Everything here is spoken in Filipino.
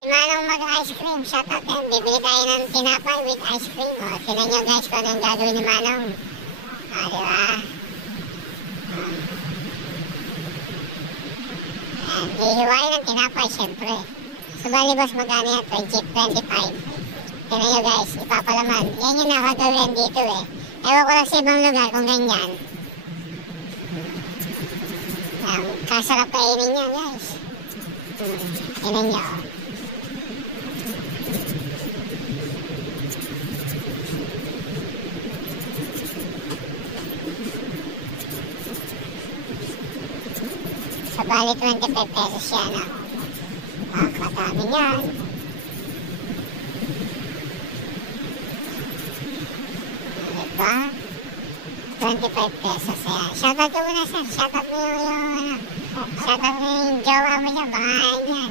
Si Manong mag-ice cream, shout out yan. Bibili tayo ng tinapay with ice cream. O, tignan nyo guys kung anong gagawin ni Manong. Diba? Hihiwain ng tinapay, syempre. So, bali boss, magkano yan? 25. Tignan nyo guys, ipapalaman. Yan yung nakagawin dito eh. Ewan ko lang sa ibang lugar kung ganyan. Kasarap kainin niya guys. Tignan nyo. So, bali 25 pesos yan. Katami niyan. Diba? 25 pesos yan. Shoutout ko muna sir. Shoutout mo yung shoutout mo yung jowa mo dyan. Baka yan.